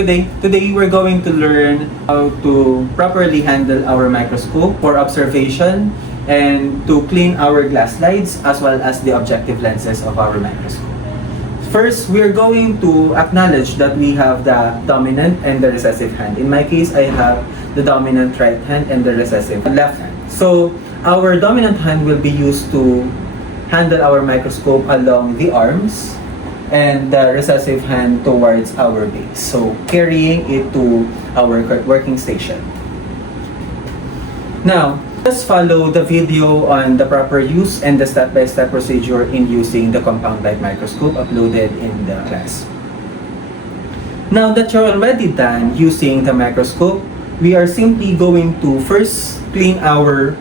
Today we're going to learn how to properly handle our microscope for observation and to clean our glass slides as well as the objective lenses of our microscope. First, we're going to acknowledge that we have the dominant and the recessive hand. In my case, I have the dominant right hand and the recessive left hand. So, our dominant hand will be used to handle our microscope along the arms and the recessive hand towards our base. So, carrying it to our working station. Now, just follow the video on the proper use and the step-by-step procedure in using the compound light microscope uploaded in the class. Now that you're already done using the microscope, we are simply going to first clean our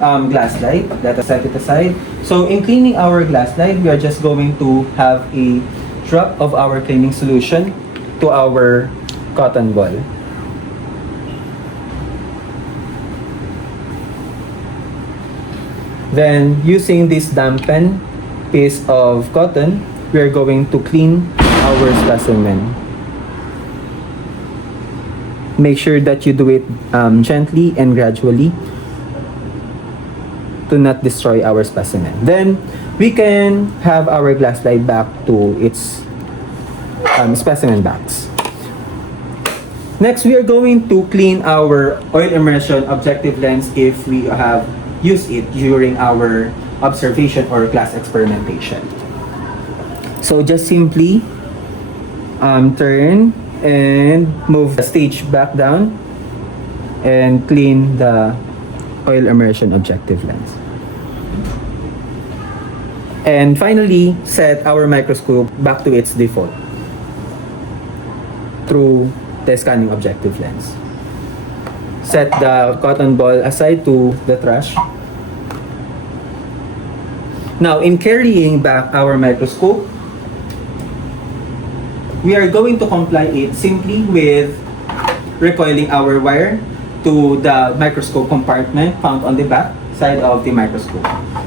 glass slide. Let us set it aside. So in cleaning our glass slide, we are just going to have a drop of our cleaning solution to our cotton ball. Then, using this dampened piece of cotton, we are going to clean our specimen. Make sure that you do it gently and gradually to not destroy our specimen. Then, we can have our glass slide back to its specimen box. Next, we are going to clean our oil immersion objective lens if we have use it during our observation or class experimentation. So just simply turn and move the stage back down and clean the oil immersion objective lens. And finally, set our microscope back to its default through the scanning objective lens. Set the cotton ball aside to the trash. Now, in carrying back our microscope, we are going to comply it simply with recoiling our wire to the microscope compartment found on the back side of the microscope.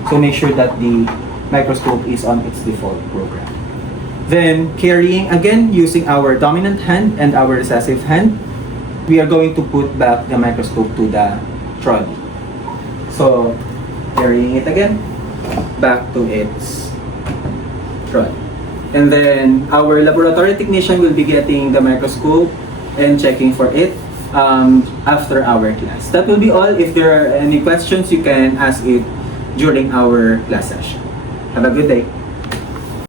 So make sure that the microscope is on its default program. Then, carrying again using our dominant hand and our recessive hand, we are going to put back the microscope to the trolley. So, carrying it again, back to its trolley. And then, our laboratory technician will be getting the microscope and checking for it after our class. That will be all. If there are any questions, you can ask it during our class session. Have a good day.